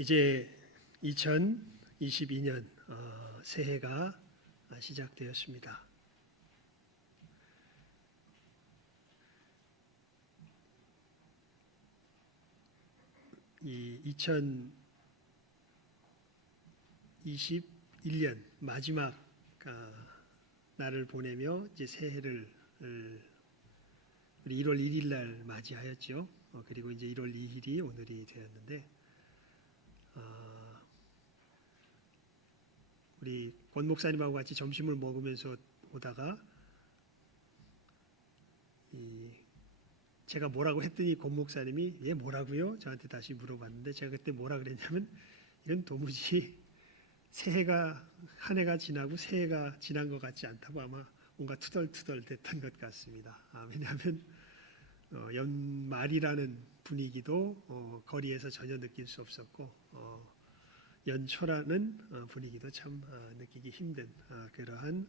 이제 2022년 새해가 시작되었습니다. 이 2021년 마지막 날을 보내며 이제 새해를 우리 1월 1일 날 맞이하였죠. 그리고 이제 1월 2일이 오늘이 되었는데 우리 권 목사님하고 같이 점심을 먹으면서 오다가 제가 뭐라고 했더니 권 목사님이 얘 뭐라고요? 저한테 다시 물어봤는데 제가 그때 뭐라 그랬냐면 이건 도무지 새해가 한 해가 지나고 새해가 지난 것 같지 않다고 아마 뭔가 투덜투덜 됐던 것 같습니다. 왜냐하면 연말이라는 분위기도 거리에서 전혀 느낄 수 없었고 연초라는 분위기도 참 느끼기 힘든 그러한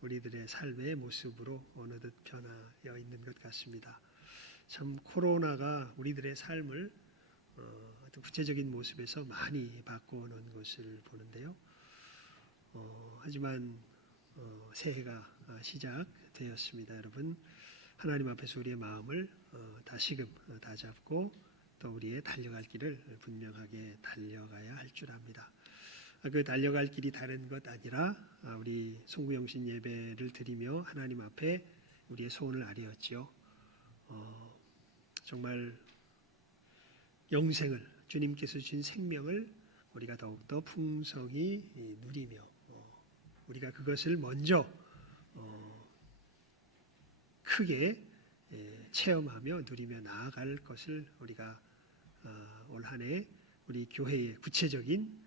우리들의 삶의 모습으로 어느덧 변하여 있는 것 같습니다. 참 코로나가 우리들의 삶을 구체적인 모습에서 많이 바꿔놓은 것을 보는데요. 하지만 새해가 시작되었습니다. 여러분, 하나님 앞에서 우리의 마음을 다시금 다잡고 또 우리의 달려갈 길을 분명하게 달려가야 할 줄 압니다. 그 달려갈 길이 다른 것 아니라 우리 송구영신 예배를 드리며 하나님 앞에 우리의 소원을 아뢰었지요. 정말 영생을 주님께서 주신 생명을 우리가 더욱더 풍성히 누리며 우리가 그것을 먼저 크게 체험하며 누리며 나아갈 것을 우리가 올 한 해 우리 교회의 구체적인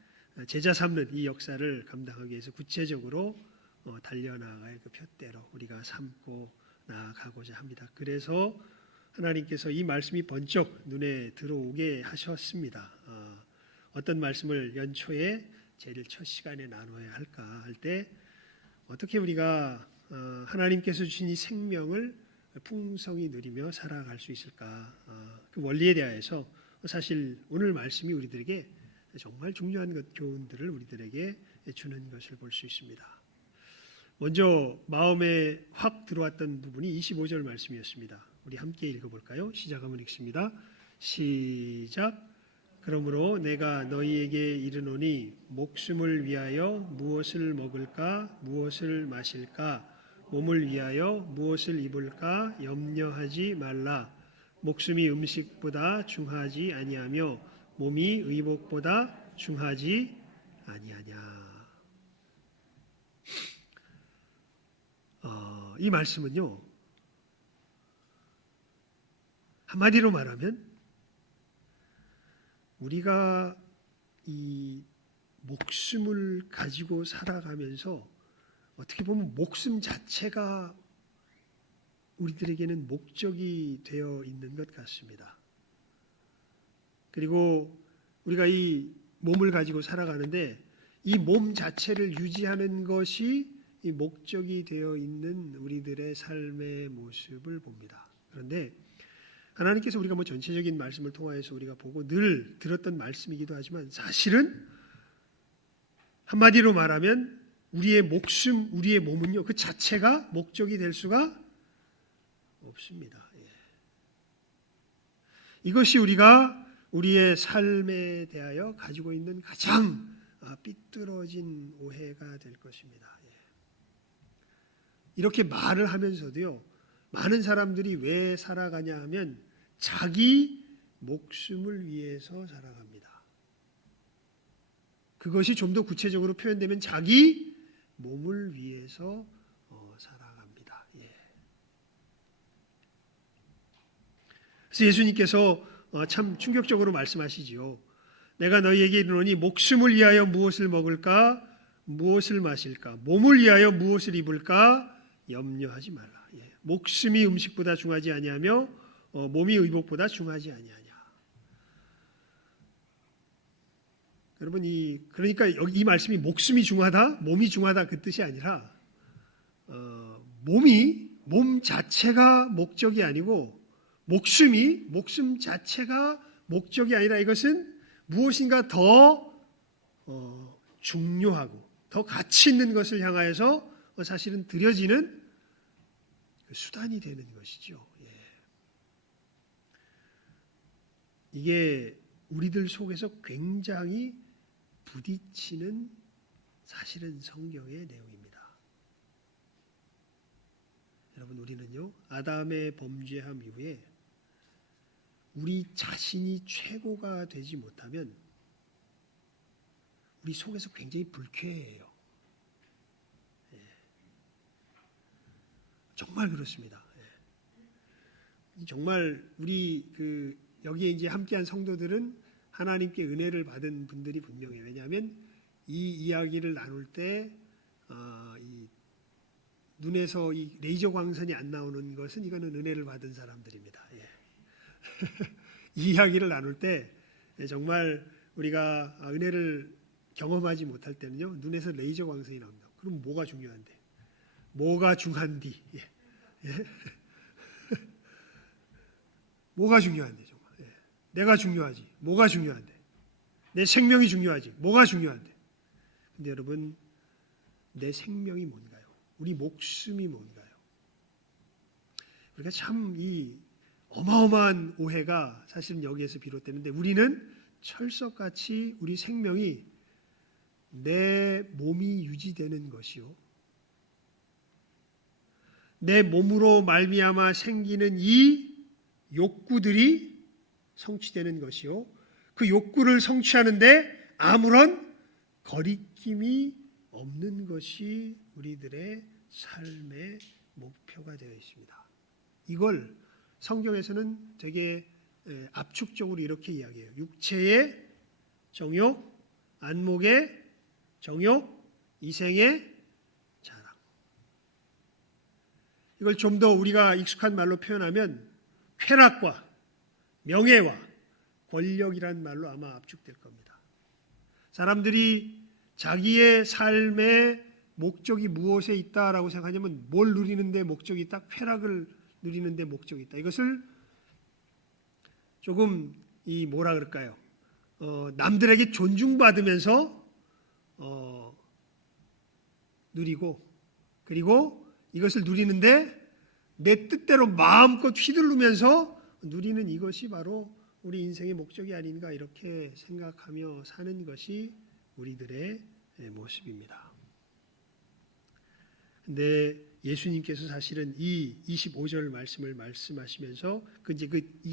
제자 삼는 이 역사를 감당하기 위해서 구체적으로 달려나갈 그 표대로 우리가 삼고 나아가고자 합니다. 그래서 하나님께서 이 말씀이 번쩍 눈에 들어오게 하셨습니다. 어떤 말씀을 연초에 제일 첫 시간에 나눠야 할까 할 때 어떻게 우리가 하나님께서 주신 이 생명을 풍성히 누리며 살아갈 수 있을까? 그 원리에 대하여서 사실 오늘 말씀이 우리들에게 정말 중요한 교훈들을 우리들에게 주는 것을 볼 수 있습니다. 먼저 마음에 확 들어왔던 부분이 25절 말씀이었습니다. 우리 함께 읽어볼까요? 시작하면 읽습니다. 시작. 그러므로 내가 너희에게 이르노니 목숨을 위하여 무엇을 먹을까 무엇을 마실까 몸을 위하여 무엇을 입을까 염려하지 말라. 목숨이 음식보다 중하지 아니하며 몸이 의복보다 중하지 아니하냐. 이 말씀은요, 한마디로 말하면 우리가 이 목숨을 가지고 살아가면서 어떻게 보면 목숨 자체가 우리들에게는 목적이 되어 있는 것 같습니다. 그리고 우리가 이 몸을 가지고 살아가는데 이 몸 자체를 유지하는 것이 이 목적이 되어 있는 우리들의 삶의 모습을 봅니다. 그런데 하나님께서 우리가 전체적인 말씀을 통하여서 우리가 보고 늘 들었던 말씀이기도 하지만 사실은 한마디로 말하면 우리의 목숨, 우리의 몸은요 그 자체가 목적이 될 수가 없습니다. 이것이 우리가 우리의 삶에 대하여 가지고 있는 가장 삐뚤어진 오해가 될 것입니다. 이렇게 말을 하면서도요 많은 사람들이 왜 살아가냐 하면 자기 목숨을 위해서 살아갑니다. 그것이 좀 더 구체적으로 표현되면 자기 몸을 위해서 살아갑니다. 그래서 예수님께서 참 충격적으로 말씀하시지요. 내가 너희에게 이르노니 목숨을 위하여 무엇을 먹을까 무엇을 마실까 몸을 위하여 무엇을 입을까 염려하지 말라. 목숨이 음식보다 중하지 아니하며 몸이 의복보다 중하지 아니하냐. 여러분 그러니까 이 말씀이 목숨이 중하다, 몸이 중하다 그 뜻이 아니라 몸 자체가 목적이 아니고 목숨 자체가 목적이 아니라 이것은 무엇인가 더 중요하고 더 가치 있는 것을 향하여서 사실은 드려지는 수단이 되는 것이죠. 이게 우리들 속에서 굉장히 부딪히는 사실은 성경의 내용입니다. 여러분, 우리는요, 아담의 범죄함 이후에 우리 자신이 최고가 되지 못하면 우리 속에서 굉장히 불쾌해요. 정말 그렇습니다. 정말 우리 여기에 이제 함께한 성도들은 하나님께 은혜를 받은 분들이 분명해요. 왜냐하면 이 이야기를 나눌 때 이 눈에서 이 레이저 광선이 안 나오는 것은 이거는 은혜를 받은 사람들입니다. 이 이야기를 나눌 때 정말 우리가 은혜를 경험하지 못할 때는요, 눈에서 레이저 광선이 나옵니다. 그럼 뭐가 중요한데? 뭐가 중한디? 뭐가 중요한데? 정말 내가 중요하지. 뭐가 중요한데? 내 생명이 중요하지. 뭐가 중요한데? 근데 여러분, 내 생명이 뭔가요? 우리 목숨이 뭔가요? 우리가 참 이 어마어마한 오해가 사실은 여기에서 비롯되는데, 우리는 철석같이 우리 생명이 내 몸이 유지되는 것이요, 내 몸으로 말미암아 생기는 이 욕구들이 성취되는 것이요, 그 욕구를 성취하는데 아무런 거리낌이 없는 것이 우리들의 삶의 목표가 되어 있습니다. 이걸 성경에서는 되게 압축적으로 이렇게 이야기해요. 육체의 정욕, 안목의 정욕, 이생의 자랑. 이걸 좀 더 우리가 익숙한 말로 표현하면 쾌락과 명예와 권력이란 말로 아마 압축될 겁니다. 사람들이 자기의 삶의 목적이 무엇에 있다라고 생각하냐면 뭘 누리는 데 목적이 있다, 쾌락을 누리는 데 목적이 있다. 이것을 조금 뭐라 그럴까요? 남들에게 존중받으면서 누리고, 그리고 이것을 누리는데 내 뜻대로 마음껏 휘두르면서 누리는 이것이 바로 우리 인생의 목적이 아닌가, 이렇게 생각하며 사는 것이 우리들의 모습입니다. 근데 예수님께서 사실은 이 25절 말씀을 말씀하시면서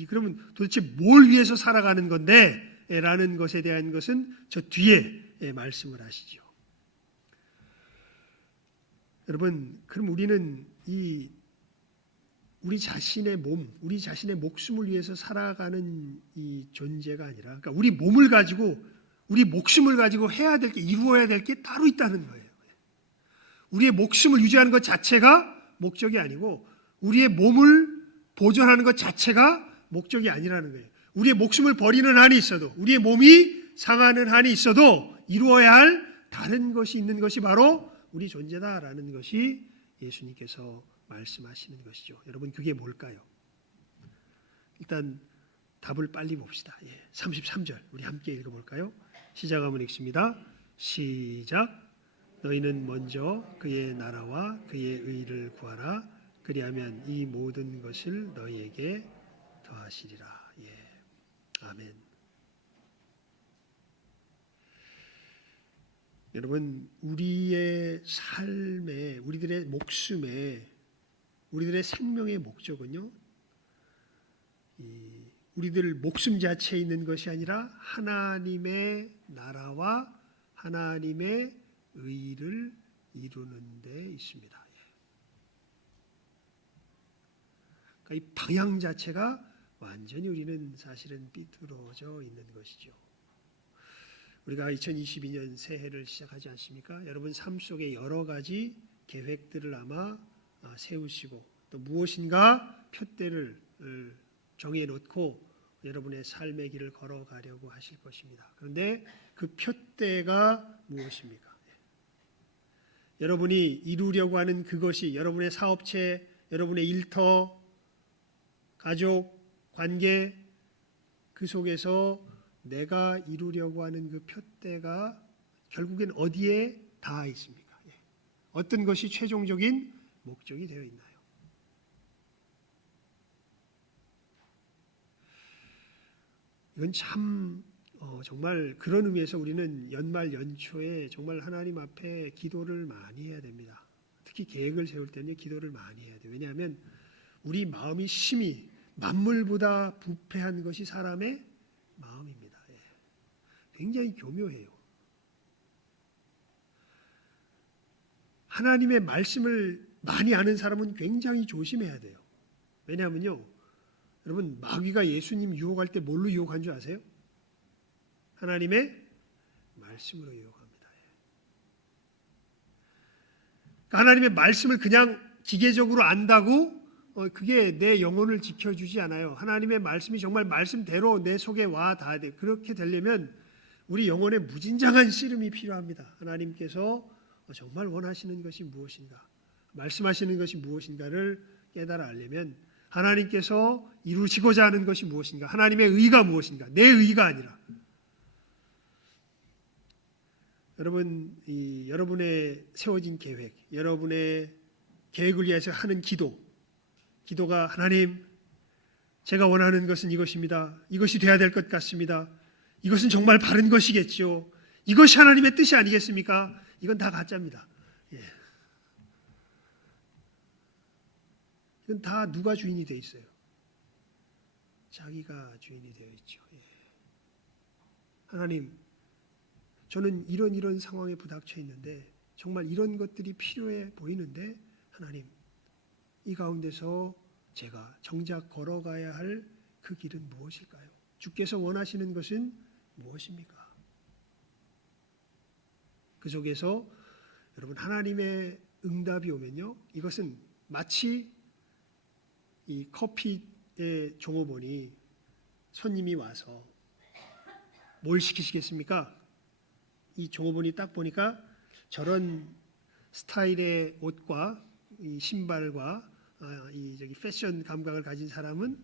그러면 도대체 뭘 위해서 살아가는 건데? 라는 것에 대한 것은 저 뒤에 말씀을 하시죠. 여러분, 그럼 우리는 우리 자신의 몸, 우리 자신의 목숨을 위해서 살아가는 이 존재가 아니라, 그러니까 우리 몸을 가지고, 우리 목숨을 가지고 해야 될 게, 이루어야 될 게 따로 있다는 거예요. 우리의 목숨을 유지하는 것 자체가 목적이 아니고, 우리의 몸을 보존하는 것 자체가 목적이 아니라는 거예요. 우리의 목숨을 버리는 한이 있어도, 우리의 몸이 상하는 한이 있어도 이루어야 할 다른 것이 있는 것이 바로 우리 존재다라는 것이 예수님께서 말씀하시는 것이죠. 여러분, 그게 뭘까요? 일단 답을 빨리 봅시다. 33절 우리 함께 읽어볼까요? 시작 한번 읽습니다. 시작. 너희는 먼저 그의 나라와 그의 의를 구하라. 그리하면 이 모든 것을 너희에게 더하시리라. 아멘. 여러분, 우리의 삶에, 우리들의 목숨에, 우리들의 생명의 목적은요, 우리들 목숨 자체에 있는 것이 아니라 하나님의 나라와 하나님의 의를 이루는 데 있습니다. 그러니까 이 방향 자체가 완전히 우리는 사실은 삐뚤어져 있는 것이죠. 우리가 2022년 새해를 시작하지 않습니까? 여러분 삶 속에 여러 가지 계획들을 아마 세우시고 또 무엇인가 표대를 정해놓고 여러분의 삶의 길을 걸어가려고 하실 것입니다. 그런데 그 표대가 무엇입니까? 여러분이 이루려고 하는 그것이 여러분의 사업체, 여러분의 일터, 가족, 관계, 그 속에서 내가 이루려고 하는 그 표대가 결국엔 어디에 닿아 있습니까? 어떤 것이 최종적인 목적이 되어 있나요? 이건 참 정말 그런 의미에서 우리는 연말 연초에 정말 하나님 앞에 기도를 많이 해야 됩니다. 특히 계획을 세울 때는 기도를 많이 해야 돼요. 왜냐하면 우리 마음이 심히 만물보다 부패한 것이 사람의 마음입니다. 굉장히 교묘해요. 하나님의 말씀을 많이 아는 사람은 굉장히 조심해야 돼요. 왜냐하면요, 여러분 마귀가 예수님 유혹할 때 뭘로 유혹한 줄 아세요? 하나님의 말씀으로 유혹합니다. 그러니까 하나님의 말씀을 그냥 기계적으로 안다고 그게 내 영혼을 지켜주지 않아요. 하나님의 말씀이 정말 말씀대로 내 속에 와 닿아야 돼요. 그렇게 되려면 우리 영혼에 무진장한 씨름이 필요합니다. 하나님께서 정말 원하시는 것이 무엇인가, 말씀하시는 것이 무엇인가를 깨달아 알려면 하나님께서 이루시고자 하는 것이 무엇인가, 하나님의 의가 무엇인가, 내 의가 아니라 여러분의 세워진 계획, 여러분의 계획을 위해서 하는 기도가 하나님, 제가 원하는 것은 이것입니다. 이것이 돼야 될 것 같습니다. 이것은 정말 바른 것이겠죠. 이것이 하나님의 뜻이 아니겠습니까? 이건 다 가짜입니다. 이건 다 누가 주인이 되어 있어요? 자기가 주인이 되어 있죠. 하나님, 저는 이런 상황에 부닥쳐 있는데 정말 이런 것들이 필요해 보이는데 하나님, 이 가운데서 제가 정작 걸어가야 할 그 길은 무엇일까요? 주께서 원하시는 것은 무엇입니까? 그 속에서 여러분 하나님의 응답이 오면요, 이것은 마치 이 커피의 종업원이 손님이 와서 뭘 시키시겠습니까? 이 종업원이 딱 보니까 저런 스타일의 옷과 이 신발과 이 패션 감각을 가진 사람은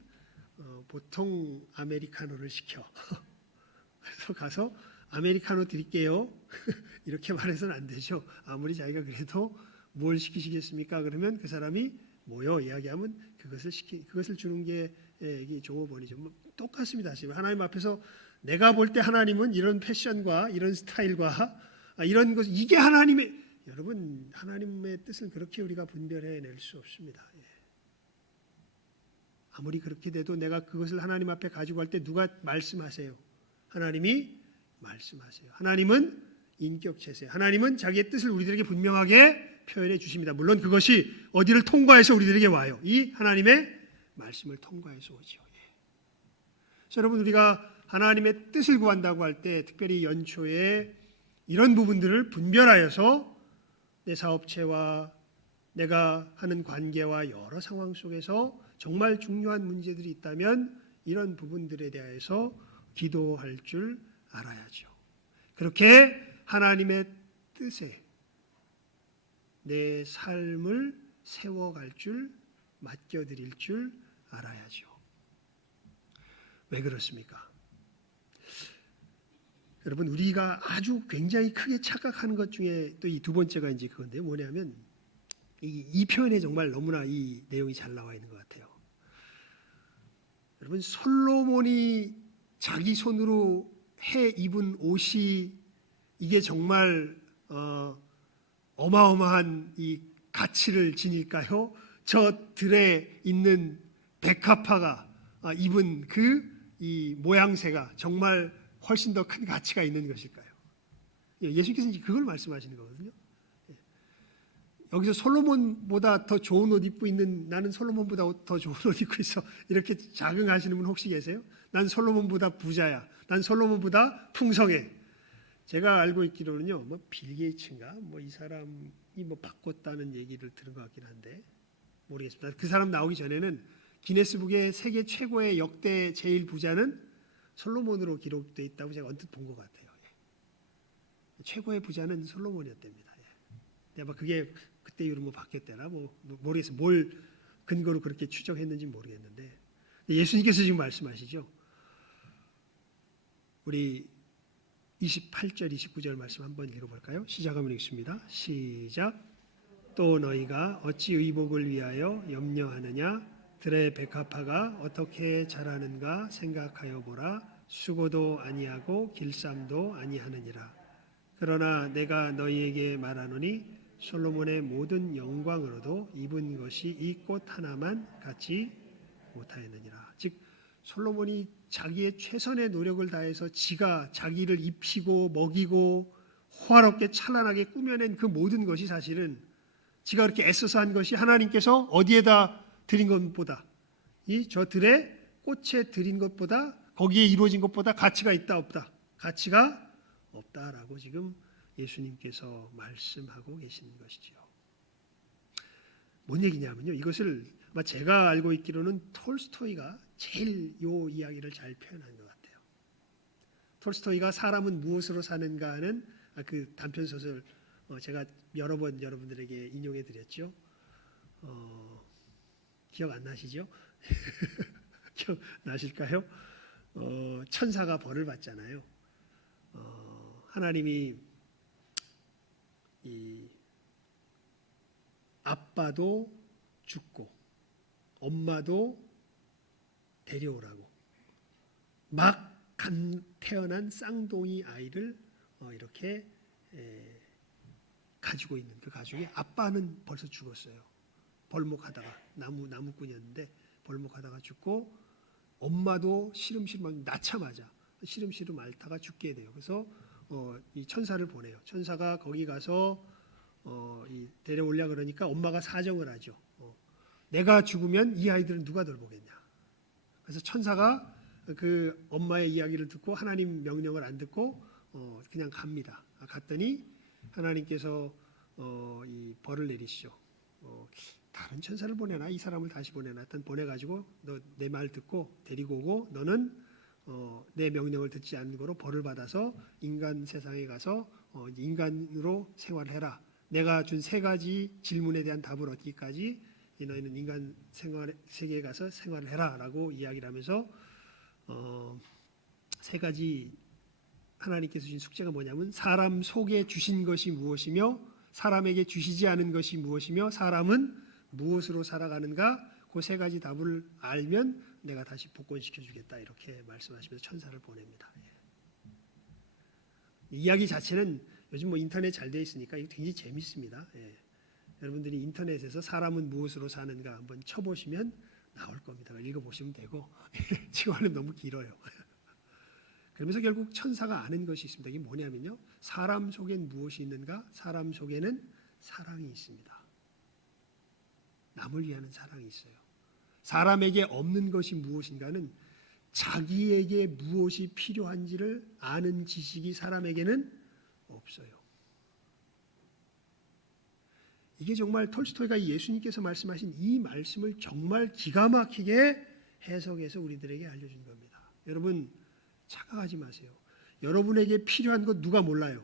보통 아메리카노를 시켜. 그래서 가서 아메리카노 드릴게요. 이렇게 말해서는 안 되죠. 아무리 자기가 그래도 뭘 시키시겠습니까? 그러면 그 사람이 뭐요? 이야기하면 그것을 주는 게 종업원이죠. 뭐 똑같습니다. 지금 하나님 앞에서 내가 볼 때 하나님은 이런 패션과 이런 스타일과 이런 것, 이게 여러분 하나님의 뜻을 그렇게 우리가 분별해낼 수 없습니다. 아무리 그렇게 돼도 내가 그것을 하나님 앞에 가지고 갈 때 누가 말씀하세요? 하나님이 말씀하세요. 하나님은 인격체세요. 하나님은 자기의 뜻을 우리들에게 분명하게 표현해 주십니다. 물론 그것이 어디를 통과해서 우리들에게 와요. 이 하나님의 말씀을 통과해서 오죠. 그래서 여러분, 우리가 하나님의 뜻을 구한다고 할 때 특별히 연초에 이런 부분들을 분별하여서 내 사업체와 내가 하는 관계와 여러 상황 속에서 정말 중요한 문제들이 있다면 이런 부분들에 대해서 기도할 줄 알아야죠. 그렇게 하나님의 뜻에 내 삶을 세워갈 줄, 맡겨드릴 줄 알아야죠. 왜 그렇습니까? 여러분, 우리가 아주 굉장히 크게 착각하는 것 중에 또 이 두 번째가 이제 그건데요. 뭐냐면 이 표현에 정말 너무나 이 내용이 잘 나와 있는 것 같아요. 여러분, 솔로몬이 자기 손으로 해 입은 옷이 이게 정말 어마어마한 이 가치를 지닐까요? 저 들에 있는 백합화가 입은 이 모양새가 정말 훨씬 더 큰 가치가 있는 것일까요? 예수님께서 이제 그걸 말씀하시는 거거든요. 여기서 솔로몬보다 더 좋은 옷 입고 있는, 나는 솔로몬보다 더 좋은 옷 입고 있어, 이렇게 자긍하시는 분 혹시 계세요? 난 솔로몬보다 부자야, 난 솔로몬보다 풍성해. 제가 알고 있기로는요, 뭐 빌 게이츠인가 이 사람이 바꿨다는 얘기를 들은 것 같긴 한데 모르겠습니다. 그 사람 나오기 전에는 기네스북의 세계 최고의 역대 제일 부자는 솔로몬으로 기록되어 있다고 제가 언뜻 본 것 같아요. 최고의 부자는 솔로몬이었답니다. 아마 그게 그때 이후로 바뀌었대나 모르겠어요. 뭘 근거로 그렇게 추정했는지 모르겠는데 예수님께서 지금 말씀하시죠. 우리 28절, 29절 말씀 한번 읽어볼까요? 시작하면 읽습니다. 시작. 또 너희가 어찌 의복을 위하여 염려하느냐? 들의 백합화가 어떻게 자라는가 생각하여 보라. 수고도 아니하고 길쌈도 아니하느니라. 그러나 내가 너희에게 말하노니 솔로몬의 모든 영광으로도 입은 것이 이 꽃 하나만 갖지 못하였느니라. 즉 솔로몬이 자기의 최선의 노력을 다해서 지가 자기를 입히고 먹이고 호화롭게 찬란하게 꾸며낸 그 모든 것이 사실은 지가 그렇게 애써서 한 것이 하나님께서 어디에다 드린 것보다 이 저 들의 꽃에 드린 것보다 거기에 이루어진 것보다 가치가 있다 없다? 가치가 없다라고 지금 예수님께서 말씀하고 계시는 것이지요. 뭔 얘기냐면요. 이것을 제가 알고 있기로는 톨스토이가 제일 이 이야기를 잘 표현한 것 같아요. 톨스토이가 사람은 무엇으로 사는가 하는 그 단편소설 제가 여러 번 여러분들에게 인용해 드렸죠. 기억 안 나시죠? 기억 나실까요? 천사가 벌을 받잖아요. 하나님이 이 아빠도 죽고 엄마도 데려오라고 막 태어난 쌍둥이 아이를 이렇게 가지고 있는 그 가족이 아빠는 벌써 죽었어요. 벌목하다가 나무꾼이었는데 벌목하다가 죽고 엄마도 시름시름 막 낳자마자 시름시름 앓다가 죽게 돼요. 그래서 이 천사를 보내요. 천사가 거기 가서 데려오려 그러니까 엄마가 사정을 하죠. 내가 죽으면 이 아이들은 누가 돌보겠냐. 그래서 천사가 그 엄마의 이야기를 듣고 하나님 명령을 안 듣고 그냥 갑니다. 갔더니 하나님께서 이 벌을 내리시죠. 다른 천사를 보내나 이 사람을 다시 보내나 일단 보내가지고 너 내 말 듣고 데리고 오고 너는 내 명령을 듣지 않는 거로 벌을 받아서 인간 세상에 가서 인간으로 생활을 해라. 내가 준 세 가지 질문에 대한 답을 얻기까지 너희는 인간 세계에 가서 생활을 해라라고 이야기를 하면서 세 가지 하나님께서 주신 숙제가 뭐냐면 사람 속에 주신 것이 무엇이며 사람에게 주시지 않은 것이 무엇이며 사람은 무엇으로 살아가는가 그 세 가지 답을 알면 내가 다시 복권시켜 주겠다 이렇게 말씀하시면서 천사를 보냅니다. 이야기 자체는 요즘 인터넷 잘 돼 있으니까 이거 굉장히 재밌습니다. 여러분들이 인터넷에서 사람은 무엇으로 사는가 한번 쳐보시면 나올 겁니다. 읽어보시면 되고 지금은 너무 길어요. 그러면서 결국 천사가 아는 것이 있습니다. 이게 뭐냐면요. 사람 속엔 무엇이 있는가? 사람 속에는 사랑이 있습니다. 남을 위하는 사랑이 있어요. 사람에게 없는 것이 무엇인가는 자기에게 무엇이 필요한지를 아는 지식이 사람에게는 없어요. 이게 정말 톨스토이가 예수님께서 말씀하신 이 말씀을 정말 기가 막히게 해석해서 우리들에게 알려준 겁니다. 여러분 착각하지 마세요. 여러분에게 필요한 것 누가 몰라요?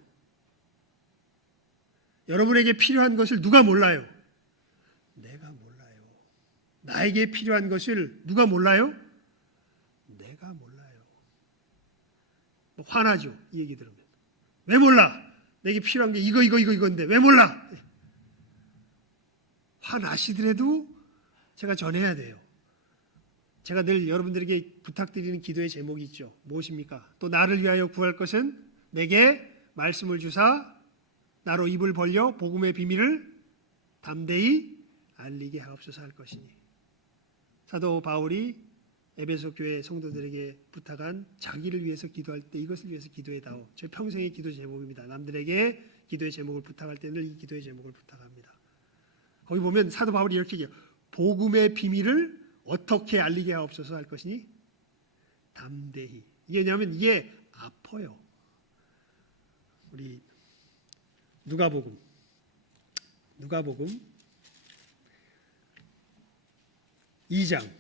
여러분에게 필요한 것을 누가 몰라요? 내가 몰라요. 나에게 필요한 것을 누가 몰라요? 내가 몰라요. 화나죠. 이 얘기 들으면. 왜 몰라? 내게 필요한 게 이건데 왜 몰라? 화나시더라도 제가 전해야 돼요. 제가 늘 여러분들에게 부탁드리는 기도의 제목이 있죠. 무엇입니까? 또 나를 위하여 구할 것은 내게 말씀을 주사 나로 입을 벌려 복음의 비밀을 담대히 알리게 하옵소서 할 것이니. 사도 바울이 에베소 교회 성도들에게 부탁한 자기를 위해서 기도할 때 이것을 위해서 기도해다오. 제 평생의 기도 제목입니다. 남들에게 기도의 제목을 부탁할 때는 이 기도의 제목을 부탁합니다. 거기 보면 사도 바울이 이렇게 얘기해요. 복음의 비밀을 어떻게 알리게 하옵소서 할 것이니 담대히. 이게 뭐냐면 이게 아파요. 우리 누가복음 2장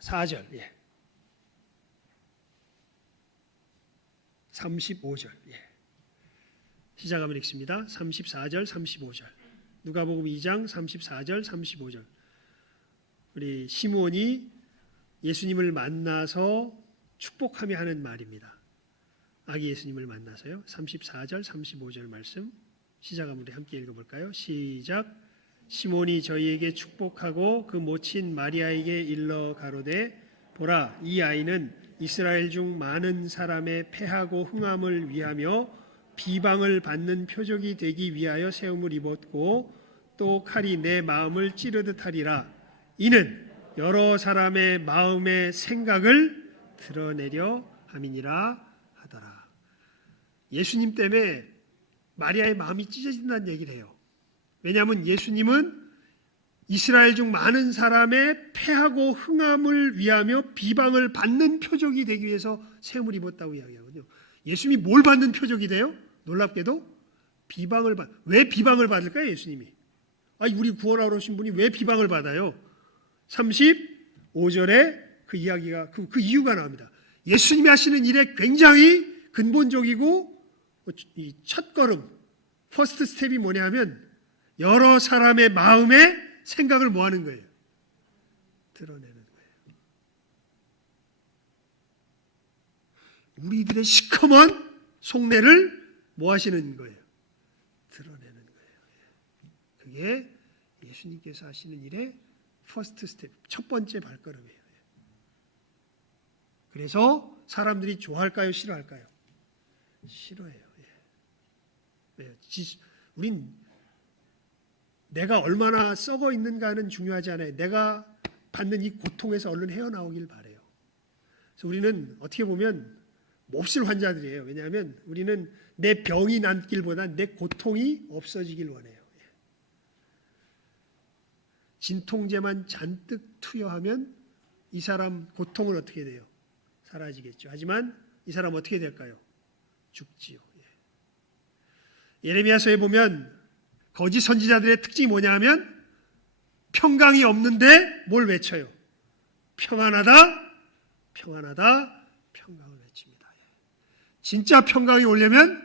4절 35절 시작 한번 읽습니다. 34절 35절. 누가복음 2장 34절 35절. 우리 시몬이 예수님을 만나서 축복하며 하는 말입니다. 아기 예수님을 만나서요. 34절 35절 말씀 시작 한번 우리 함께 읽어볼까요? 시작. 시몬이 저희에게 축복하고 그 모친 마리아에게 일러 가로되 보라 이 아이는 이스라엘 중 많은 사람의 패하고 흥함을 위하며 비방을 받는 표적이 되기 위하여 세움을 입었고 또 칼이 내 마음을 찌르듯 하리라. 이는 여러 사람의 마음의 생각을 드러내려 함이니라 하더라. 예수님 때문에 마리아의 마음이 찢어진다는 얘기를 해요. 왜냐하면 예수님은 이스라엘 중 많은 사람의 패하고 흥함을 위하며 비방을 받는 표적이 되기 위해서 세움을 입었다고 이야기하거든요. 예수님이 뭘 받는 표적이 돼요? 놀랍게도 왜 비방을 받을까요? 예수님이 우리 구원하러 오신 분이 왜 비방을 받아요? 35절에 그 이야기가 그 이유가 나옵니다. 예수님이 하시는 일에 굉장히 근본적이고 이 첫걸음 퍼스트 스텝이 뭐냐 하면 여러 사람의 마음의 생각을 뭐 하는 거예요? 드러내는 거예요. 우리들의 시커먼 속내를 뭐 하시는 거예요? 드러내는 거예요. 그게 예수님께서 하시는 일의 퍼스트 스텝, 첫 번째 발걸음이에요. 그래서 사람들이 좋아할까요? 싫어할까요? 싫어해요. 왜요? 우린 내가 얼마나 썩어 있는가는 중요하지 않아요. 내가 받는 이 고통에서 얼른 헤어나오길 바라요. 그래서 우리는 어떻게 보면 몹쓸 환자들이에요. 왜냐하면 우리는 내 병이 남길보다 내 고통이 없어지길 원해요. 진통제만 잔뜩 투여하면 이 사람 고통은 어떻게 돼요? 사라지겠죠. 하지만 이 사람 어떻게 될까요? 죽지요. 예레미야서에 보면 거짓 선지자들의 특징이 뭐냐 하면 평강이 없는데 뭘 외쳐요? 평안하다, 평안하다, 평강을 외칩니다. 진짜 평강이 오려면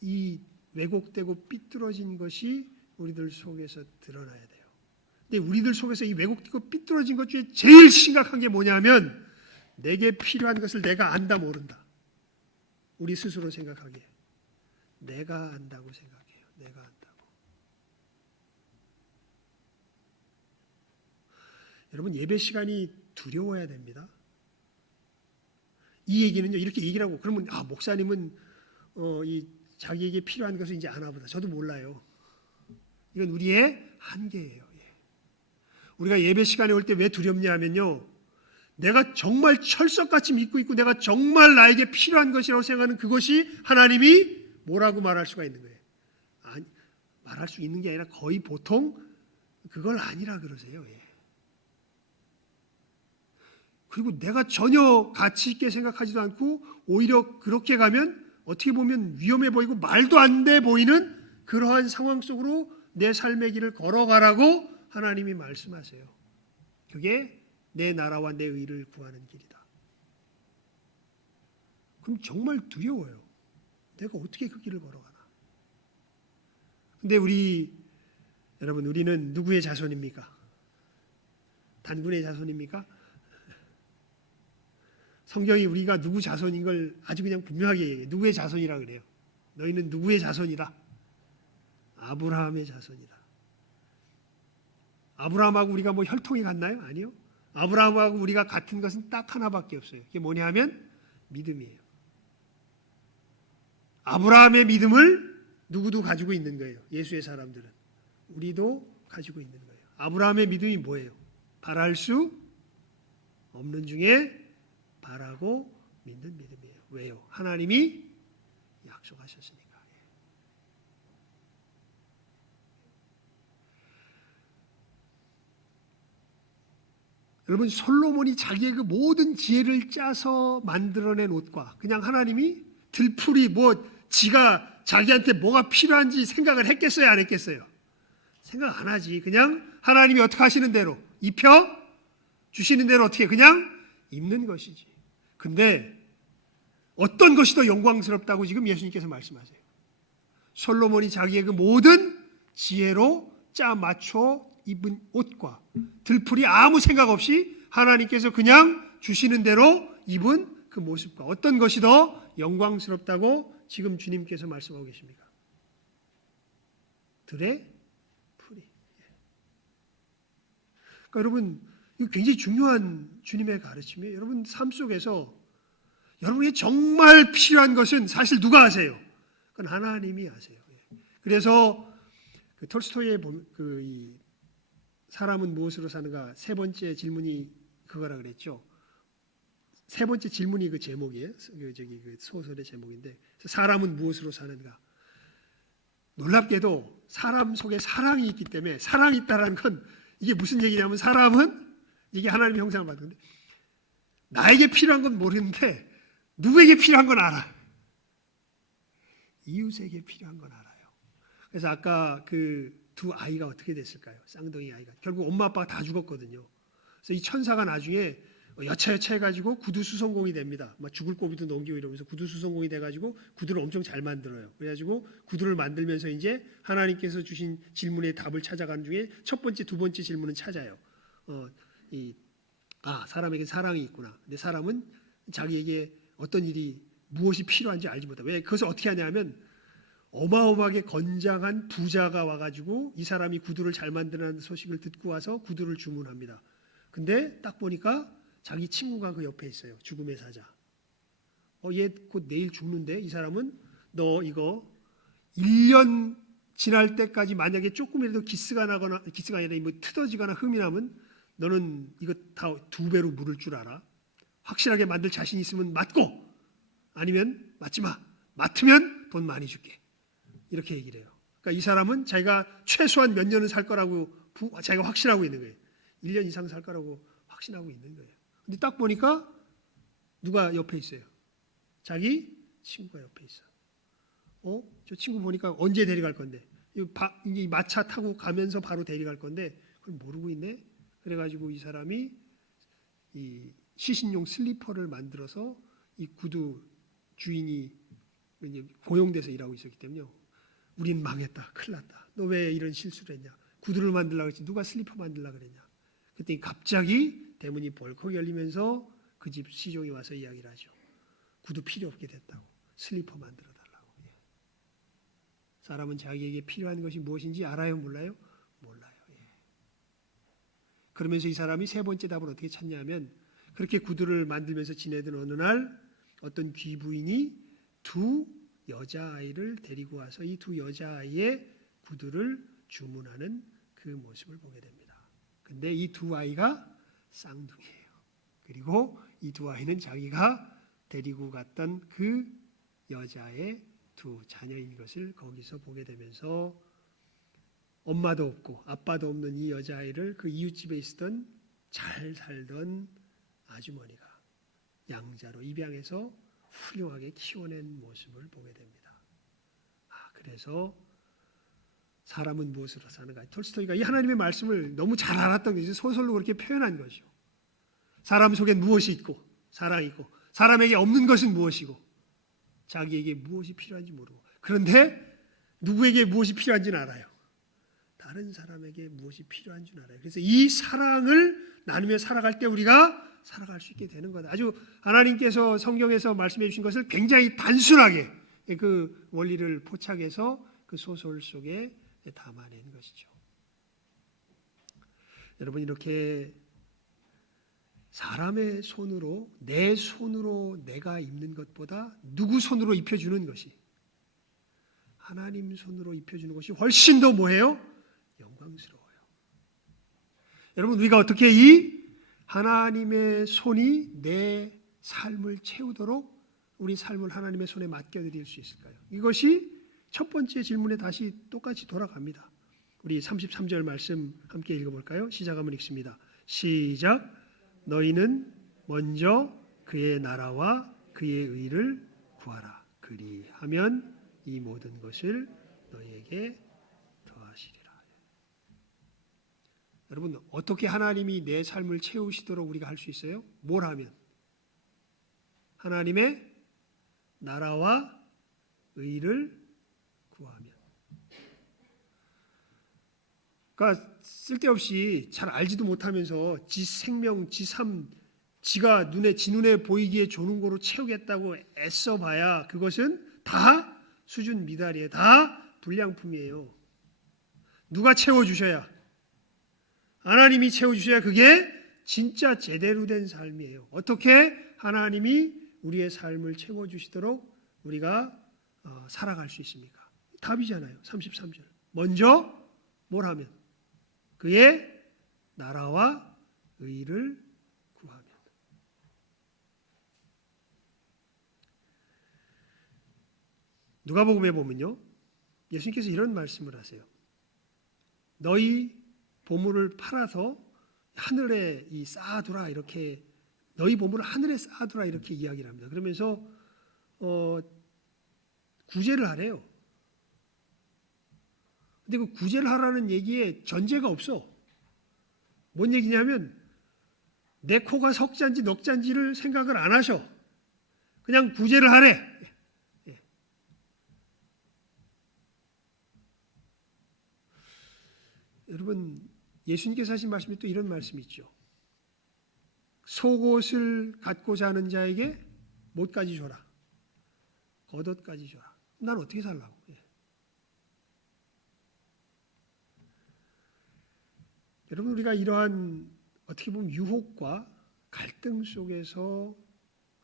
이 왜곡되고 삐뚤어진 것이 우리들 속에서 드러나야 돼요. 근데 우리들 속에서 이 왜곡되고 삐뚤어진 것 중에 제일 심각한 게 뭐냐 하면 내게 필요한 것을 내가 안다 모른다. 우리 스스로 생각하기에 내가 안다고 생각해요. 내가 안다고. 여러분 예배 시간이 두려워야 됩니다. 이 얘기는요 이렇게 얘기를 하고 그러면 목사님은 이 자기에게 필요한 것을 이제 아나 보다. 저도 몰라요. 이건 우리의 한계예요. 우리가 예배 시간에 올 때 왜 두렵냐 하면요 내가 정말 철석같이 믿고 있고 내가 정말 나에게 필요한 것이라고 생각하는 그것이 하나님이 뭐라고 말할 수가 있는 거예요. 아니, 말할 수 있는 게 아니라 거의 보통 그걸 아니라 그러세요. 그리고 내가 전혀 가치 있게 생각하지도 않고 오히려 그렇게 가면 어떻게 보면 위험해 보이고 말도 안 돼 보이는 그러한 상황 속으로 내 삶의 길을 걸어가라고 하나님이 말씀하세요. 그게 내 나라와 내 의를 구하는 길이다. 그럼 정말 두려워요. 내가 어떻게 그 길을 걸어가나. 근데 여러분 우리는 누구의 자손입니까? 단군의 자손입니까? 성경이 우리가 누구 자손인 걸 아주 그냥 분명하게 얘기해요. 누구의 자손이라 그래요. 너희는 누구의 자손이다? 아브라함의 자손이다. 아브라함하고 우리가 뭐 혈통이 같나요? 아니요. 아브라함하고 우리가 같은 것은 딱 하나밖에 없어요. 그게 뭐냐 하면 믿음이에요. 아브라함의 믿음을 누구도 가지고 있는 거예요. 예수의 사람들은. 우리도 가지고 있는 거예요. 아브라함의 믿음이 뭐예요? 바랄 수 없는 중에 바라고 믿는 믿음이에요. 왜요? 하나님이 약속하셨으니까. 여러분 솔로몬이 자기의 그 모든 지혜를 짜서 만들어낸 옷과 그냥 하나님이 들풀이 지가 자기한테 뭐가 필요한지 생각을 했겠어요? 안 했겠어요? 생각 안 하지. 그냥 하나님이 어떻게 하시는 대로 입혀 주시는 대로 어떻게 그냥 입는 것이지. 근데 어떤 것이 더 영광스럽다고 지금 예수님께서 말씀하세요? 솔로몬이 자기의 그 모든 지혜로 짜 맞춰 입은 옷과 들풀이 아무 생각 없이 하나님께서 그냥 주시는 대로 입은 그 모습과 어떤 것이 더 영광스럽다고 지금 주님께서 말씀하고 계십니까? 들의 풀이. 그러니까 여러분, 이거 굉장히 중요한 주님의 가르침이에요. 여러분 삶 속에서 여러분이 정말 필요한 것은 사실 누가 아세요? 그건 하나님이 아세요. 그래서 그 톨스토이의 이 사람은 무엇으로 사는가 세 번째 질문이 그거라 그랬죠. 세 번째 질문이 그 제목이에요. 그 소설의 제목인데 사람은 무엇으로 사는가. 놀랍게도 사람 속에 사랑이 있기 때문에 사랑이 있다는 건 이게 무슨 얘기냐면 사람은 이게 하나님의 형상을 받는데 나에게 필요한 건 모르는데 누구에게 필요한 건 알아. 이웃에게 필요한 건 알아요. 그래서 아까 그 두 아이가 어떻게 됐을까요? 쌍둥이 아이가 결국 엄마 아빠가 다 죽었거든요. 그래서 이 천사가 나중에 여차여차해가지고 구두 수성공이 됩니다. 막 죽을 고비도 넘기고 이러면서 구두 수성공이 돼가지고 구두를 엄청 잘 만들어요. 그래가지고 구두를 만들면서 이제 하나님께서 주신 질문의 답을 찾아가는 중에 첫 번째, 두 번째 질문은 찾아요. 사람에게 사랑이 있구나. 근데 사람은 자기에게 어떤 일이 무엇이 필요한지 알지 못해. 왜 그것을 어떻게 하냐면 어마어마하게 건장한 부자가 와가지고 이 사람이 구두를 잘 만드는 소식을 듣고 와서 구두를 주문합니다. 근데 딱 보니까 자기 친구가 그 옆에 있어요. 죽음의 사자. 얘 곧 내일 죽는데 이 사람은 너 이거 1년 지날 때까지 만약에 조금이라도 기스가 아니라 뭐 트어지거나 흠이 나면 너는 이거 다 2배로 물을 줄 알아. 확실하게 만들 자신 있으면 맞고 아니면 맞지 마. 맡으면 돈 많이 줄게. 이렇게 얘기를 해요. 그러니까 이 사람은 자기가 최소한 몇 년은 살 거라고 자기가 확신하고 있는 거예요. 1년 이상 살 거라고 확신하고 있는 거예요. 근데 딱 보니까 누가 옆에 있어요? 자기 친구가 옆에 있어. 저 친구 보니까 언제 데려갈 건데? 이 마차 타고 가면서 바로 데려갈 건데 그걸 모르고 있네. 그래가지고 이 사람이 이 시신용 슬리퍼를 만들어서 이 구두 주인이 고용돼서 일하고 있었기 때문에 우린 망했다. 큰일 났다. 너 왜 이런 실수를 했냐? 구두를 만들려고 했지. 누가 슬리퍼 만들려고 그랬냐? 그랬더니 갑자기 대문이 벌컥 열리면서 그 집 시종이 와서 이야기를 하죠. 구두 필요 없게 됐다고. 슬리퍼 만들어 달라고. 사람은 자기에게 필요한 것이 무엇인지 알아요? 몰라요? 몰라요. 그러면서 이 사람이 세 번째 답을 어떻게 찾냐면 그렇게 구두를 만들면서 지내던 어느 날 어떤 귀부인이 두 여자아이를 데리고 와서 이 두 여자아이의 구두를 주문하는 그 모습을 보게 됩니다. 근데 이 두 아이가 쌍둥이에요. 그리고 이 두 아이는 자기가 데리고 갔던 그 여자의 두 자녀인 것을 거기서 보게 되면서 엄마도 없고 아빠도 없는 이 여자아이를 그 이웃집에 있었던 잘 살던 아주머니가 양자로 입양해서 훌륭하게 키워낸 모습을 보게 됩니다. 그래서 사람은 무엇으로 사는가? 톨스토이가 이 하나님의 말씀을 너무 잘 알았던 것이 소설로 그렇게 표현한 것이죠. 사람 속엔 무엇이 있고 사랑이 있고 사람에게 없는 것은 무엇이고 자기에게 무엇이 필요한지 모르고 그런데 누구에게 무엇이 필요한지는 알아요. 다른 사람에게 무엇이 필요한 줄 알아요. 그래서 이 사랑을 나누며 살아갈 때 우리가 살아갈 수 있게 되는 거다. 아주 하나님께서 성경에서 말씀해 주신 것을 굉장히 단순하게 그 원리를 포착해서 그 소설 속에 담아낸 것이죠. 여러분 이렇게 사람의 손으로 내 손으로 내가 입는 것보다 누구 손으로 입혀주는 것이 하나님 손으로 입혀주는 것이 훨씬 더 뭐예요? 영광스러워요. 여러분 우리가 어떻게 이 하나님의 손이 내 삶을 채우도록 우리 삶을 하나님의 손에 맡겨드릴 수 있을까요? 이것이 첫 번째 질문에 다시 똑같이 돌아갑니다. 우리 33절 말씀 함께 읽어볼까요? 시작 한번 읽습니다. 시작. 너희는 먼저 그의 나라와 그의 의를 구하라. 그리하면 이 모든 것을 너희에게 더하시리라. 여러분 어떻게 하나님이 내 삶을 채우시도록 우리가 할 수 있어요? 뭘 하면? 하나님의 나라와 의를 구하면. 그러니까 쓸데없이 잘 알지도 못하면서 지 생명, 지 삶, 지가 지 눈에 보이기에 좋은 거로 채우겠다고 애써봐야 그것은 다 수준 미달이에요. 다 불량품이에요. 누가 채워주셔야, 하나님이 채워주셔야 그게 진짜 제대로 된 삶이에요. 어떻게 하나님이 우리의 삶을 채워주시도록 우리가 살아갈 수 있습니까? 답이잖아요. 33절. 먼저 뭘 하면? 그의 나라와 의를 구하면. 누가복음에 보면요, 예수님께서 이런 말씀을 하세요. 너희 보물을 팔아서 하늘에 쌓아두라, 이렇게, 너희 보물을 하늘에 쌓아두라, 이렇게 이야기를 합니다. 그러면서 구제를 하래요. 근데 그 구제를 하라는 얘기에 전제가 없어. 뭔 얘기냐면 내 코가 석잔지 넉잔지를 생각을 안 하셔. 그냥 구제를 하래. 예. 여러분, 예수님께서 하신 말씀이 또 이런 말씀이 있죠. 속옷을 갖고자 하는 자에게 못까지 줘라. 겉옷까지 줘라. 난 어떻게 살라고. 예. 여러분, 우리가 이러한 어떻게 보면 유혹과 갈등 속에서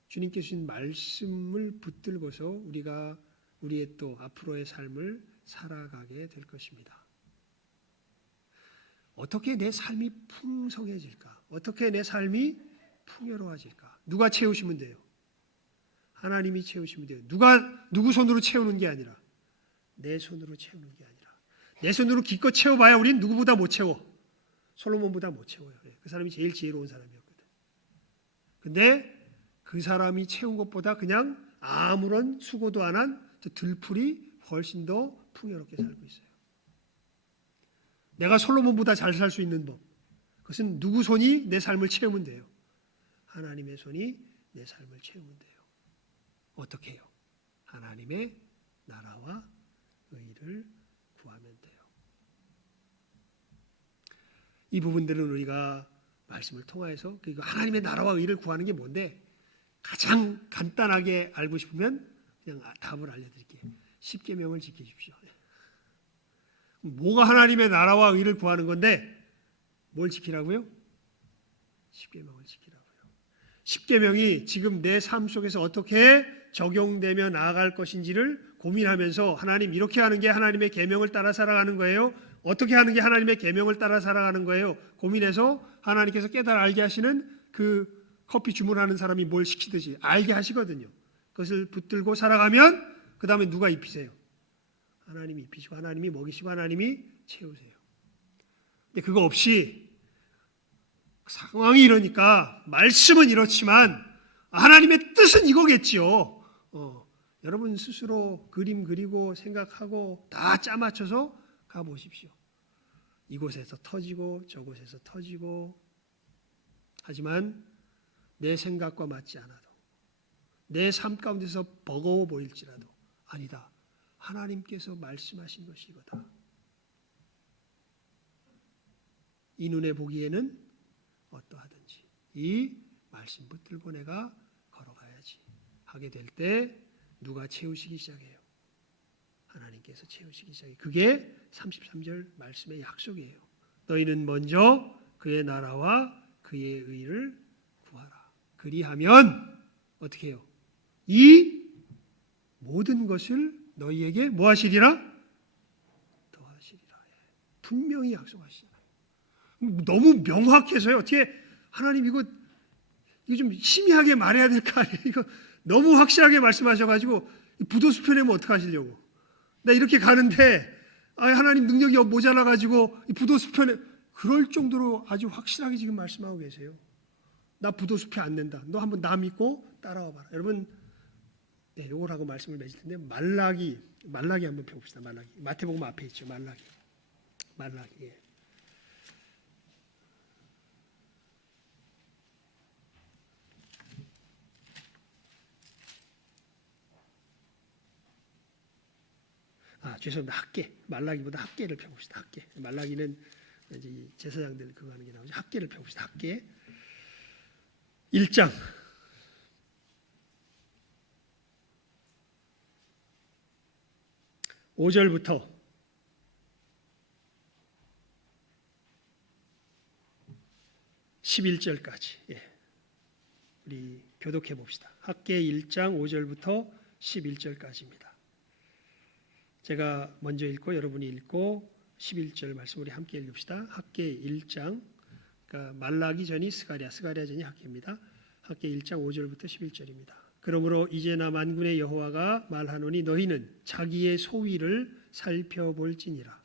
주님께서 주신 말씀을 붙들고서 우리가 우리의 또 앞으로의 삶을 살아가게 될 것입니다. 어떻게 내 삶이 풍성해질까? 어떻게 내 삶이 풍요로워질까? 누가 채우시면 돼요? 하나님이 채우시면 돼요. 누구 손으로 채우는 게 아니라 내 손으로 채우는 게 아니라, 내 손으로 기껏 채워봐야 우린 누구보다 못 채워. 솔로몬보다 못 채워요. 그 사람이 제일 지혜로운 사람이었거든. 근데 그 사람이 채운 것보다 그냥 아무런 수고도 안 한 들풀이 훨씬 더 풍요롭게 살고 있어요. 내가 솔로몬보다 잘 살 수 있는 법, 그것은 누구 손이 내 삶을 채우면 돼요? 하나님의 손이 내 삶을 채우면 돼요. 어떻게 해요? 하나님의 나라와 의를 구하면 돼요. 이 부분들은 우리가 말씀을 통해서 하나님의 나라와 의를 구하는 게 뭔데, 가장 간단하게 알고 싶으면 그냥 답을 알려드릴게요. 10계명을 지키십시오. 뭐가 하나님의 나라와 의를 구하는 건데 뭘 지키라고요? 10계명을 지키라고요. 10계명이 지금 내 삶 속에서 어떻게 적용되며 나아갈 것인지를 고민하면서, 하나님 이렇게 하는 게 하나님의 계명을 따라 살아가는 거예요? 어떻게 하는 게 하나님의 계명을 따라 살아가는 거예요? 고민해서 하나님께서 깨달아 알게 하시는, 그 커피 주문하는 사람이 뭘 시키듯이 알게 하시거든요. 그것을 붙들고 살아가면 그 다음에 누가 입히세요? 하나님이 입히시고 하나님이 먹이시고 하나님이 채우세요. 근데 그거 없이 상황이 이러니까, 말씀은 이렇지만 하나님의 뜻은 이거겠지요. 여러분 스스로 그림 그리고 생각하고 다 짜맞춰서 가보십시오. 이곳에서 터지고 저곳에서 터지고, 하지만 내 생각과 맞지 않아도, 내 삶 가운데서 버거워 보일지라도, 아니다, 하나님께서 말씀하신 것이 이거다, 이 눈에 보기에는 어떠하든지 이 말씀 붙들고 내가 걸어가야지 하게 될 때 누가 채우시기 시작해요? 하나님께서 채우시기 시작해요. 그게 33절 말씀의 약속이에요. 너희는 먼저 그의 나라와 그의 의를 구하라. 그리하면 어떻게 해요? 이 모든 것을 너희에게 뭐 하시리라? 더하시리라. 분명히 약속하시잖아요. 너무 명확해서요. 어떻게 하나님 이거 좀 희미하게 말해야 될 거 아니에요? 이거 너무 확실하게 말씀하셔가지고 부도수표 내면 어떡하시려고? 나 이렇게 가는데 하나님 능력이 모자라가지고 부도수표 내, 그럴 정도로 아주 확실하게 지금 말씀하고 계세요. 나 부도수표 안 낸다. 너 한번 나 믿고 따라와 봐라. 여러분, 네, 요걸 하고 말씀을 맺을 텐데, 말라기 한번 펴봅시다. 말라기. 마태복음 앞에 있죠. 말라기. 예. 죄송합니다. 학계. 말라기보다 학계를 펴봅시다. 학계. 말라기는 이제 이 제사장들 그거 하는 게 나오죠. 학계를 펴봅시다. 학계. 1장 5절부터 11절까지 우리 교독해 봅시다. 학계 1장 5절부터 11절까지입니다. 제가 먼저 읽고 여러분이 읽고 11절 말씀 우리 함께 읽읍시다. 학계 1장, 그러니까 말라기 전이 스가랴 전이 학계입니다. 학계 1장 5절부터 11절입니다. 그러므로 이제나 만군의 여호와가 말하노니 너희는 자기의 소위를 살펴볼지니라.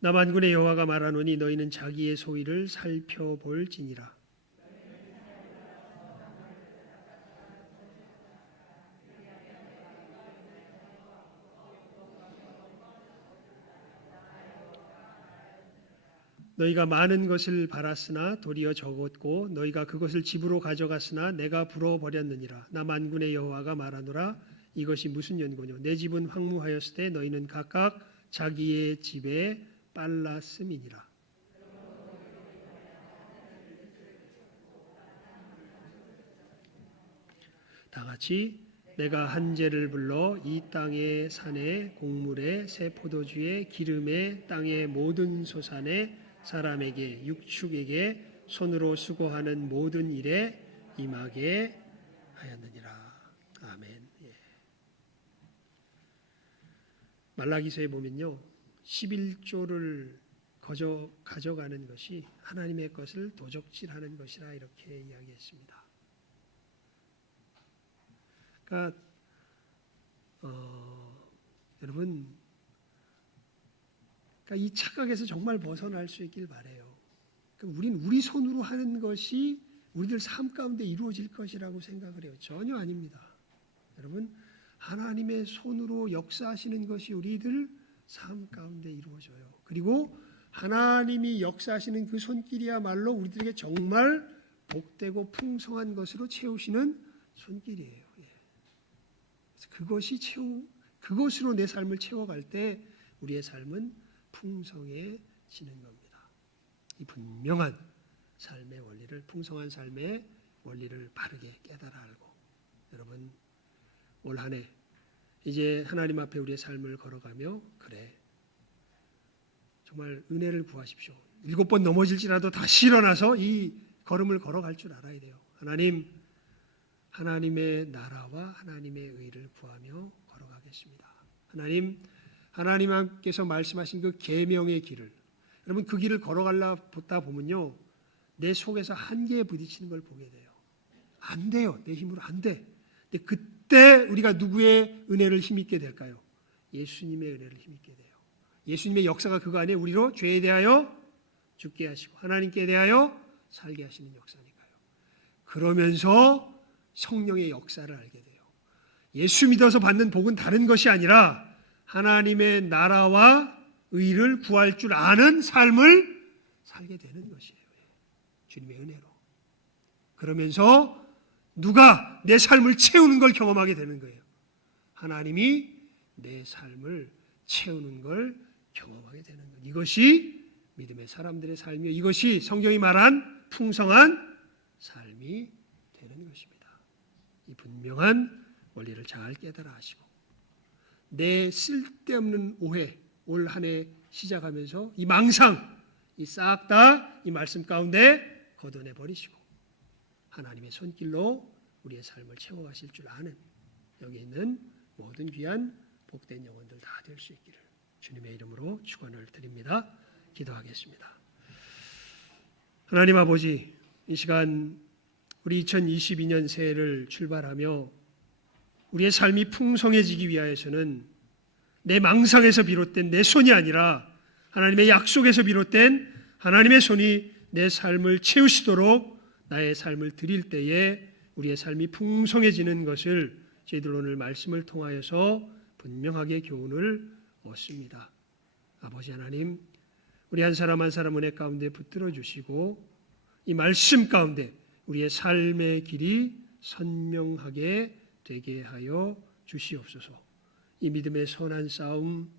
나 만군의 여호와가 말하노니 너희는 자기의 소위를 살펴볼지니라. 너희가 많은 것을 바랐으나 도리어 적었고 너희가 그것을 집으로 가져갔으나 내가 불어버렸느니라. 나 만군의 여호와가 말하노라. 이것이 무슨 연고뇨? 내 집은 황무하였을 때 너희는 각각 자기의 집에 빨랐음이니라. 다같이 내가 한제를 불러 이 땅의 산에 곡물에 새 포도주에 기름에 땅의 모든 소산에 사람에게 육축에게 손으로 수고하는 모든 일에 임하게 하였느니라. 아멘. 말라기서에 보면요, 11조를 가져가는 것이 하나님의 것을 도적질하는 것이라 이렇게 이야기했습니다. 그러니까 여러분, 그러니까 이 착각에서 정말 벗어날 수 있길 바라요. 그러니까 우리 손으로 하는 것이 우리들 삶 가운데 이루어질 것이라고 생각을 해요. 전혀 아닙니다. 여러분, 하나님의 손으로 역사하시는 것이 우리들 삶 가운데 이루어져요. 그리고 하나님이 역사하시는 그 손길이야말로 우리들에게 정말 복되고 풍성한 것으로 채우시는 손길이에요. 그래서 그것으로 내 삶을 채워갈 때 우리의 삶은 풍성해지는 겁니다. 이 분명한 삶의 원리를, 풍성한 삶의 원리를 바르게 깨달아 알고, 여러분 올 한 해 이제 하나님 앞에 우리의 삶을 걸어가며, 그래, 정말 은혜를 구하십시오. 7번 넘어질지라도 다시 일어나서 이 걸음을 걸어갈 줄 알아야 돼요. 하나님의 나라와 하나님의 의를 구하며 걸어가겠습니다. 하나님께서 말씀하신 그 계명의 길을, 여러분 그 길을 걸어가다 보면요, 내 속에서 한계에 부딪히는 걸 보게 돼요. 안 돼요. 내 힘으로 안 돼. 근데 그때 우리가 누구의 은혜를 힘입게 될까요? 예수님의 은혜를 힘입게 돼요. 예수님의 역사가 그거 안에 우리로 죄에 대하여 죽게 하시고 하나님께 대하여 살게 하시는 역사니까요. 그러면서 성령의 역사를 알게 돼요. 예수 믿어서 받는 복은 다른 것이 아니라 하나님의 나라와 의를 구할 줄 아는 삶을 살게 되는 것이에요. 주님의 은혜로. 그러면서 누가 내 삶을 채우는 걸 경험하게 되는 거예요. 하나님이 내 삶을 채우는 걸 경험하게 되는 것. 이것이 믿음의 사람들의 삶이요, 이것이 성경이 말한 풍성한 삶이 되는 것입니다. 이 분명한 원리를 잘 깨달아 하시고, 내 쓸데없는 오해, 올 한 해 시작하면서 이 망상, 이 싹 다 이 말씀 가운데 걷어내 버리시고 하나님의 손길로 우리의 삶을 채워가실 줄 아는, 여기 있는 모든 귀한 복된 영혼들 다 될 수 있기를 주님의 이름으로 축원을 드립니다. 기도하겠습니다. 하나님 아버지, 이 시간 우리 2022년 새해를 출발하며 우리의 삶이 풍성해지기 위하여서는 내 망상에서 비롯된 내 손이 아니라 하나님의 약속에서 비롯된 하나님의 손이 내 삶을 채우시도록 나의 삶을 드릴 때에 우리의 삶이 풍성해지는 것을 저희들 오늘 말씀을 통하여서 분명하게 교훈을 얻습니다. 아버지 하나님, 우리 한 사람 한 사람 은혜 가운데 붙들어 주시고 이 말씀 가운데 우리의 삶의 길이 선명하게 되게 하여 주시옵소서. 이 믿음의 선한 싸움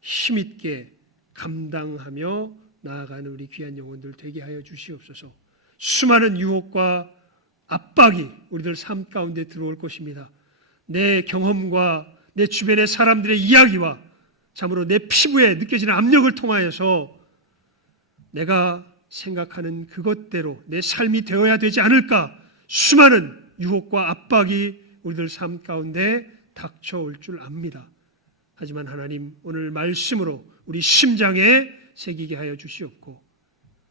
힘있게 감당하며 나아가는 우리 귀한 영혼들 되게 하여 주시옵소서. 수많은 유혹과 압박이 우리들 삶 가운데 들어올 것입니다. 내 경험과 내 주변의 사람들의 이야기와 참으로 내 피부에 느껴지는 압력을 통하여서 내가 생각하는 그것대로 내 삶이 되어야 되지 않을까, 수많은 유혹과 압박이 우리들 삶 가운데 닥쳐올 줄 압니다. 하지만 하나님, 오늘 말씀으로 우리 심장에 새기게 하여 주시옵고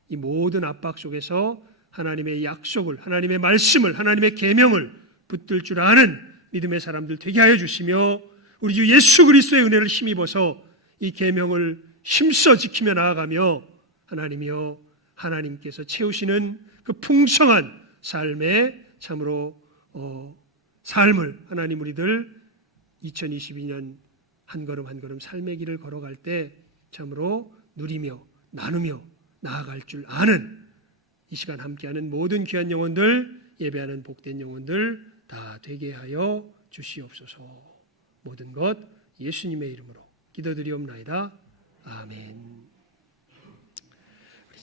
이 모든 압박 속에서 하나님의 약속을, 하나님의 말씀을, 하나님의 계명을 붙들 줄 아는 믿음의 사람들 되게 하여 주시며 우리 주 예수 그리스도의 은혜를 힘입어서 이 계명을 힘써 지키며 나아가며 하나님이여, 하나님께서 채우시는 그 풍성한 삶의 참으로 삶을 하나님 우리들 2022년 한 걸음 한 걸음 삶의 길을 걸어갈 때 참으로 누리며 나누며 나아갈 줄 아는 이 시간 함께하는 모든 귀한 영혼들, 예배하는 복된 영혼들 다 되게 하여 주시옵소서. 모든 것 예수님의 이름으로 기도드리옵나이다. 아멘.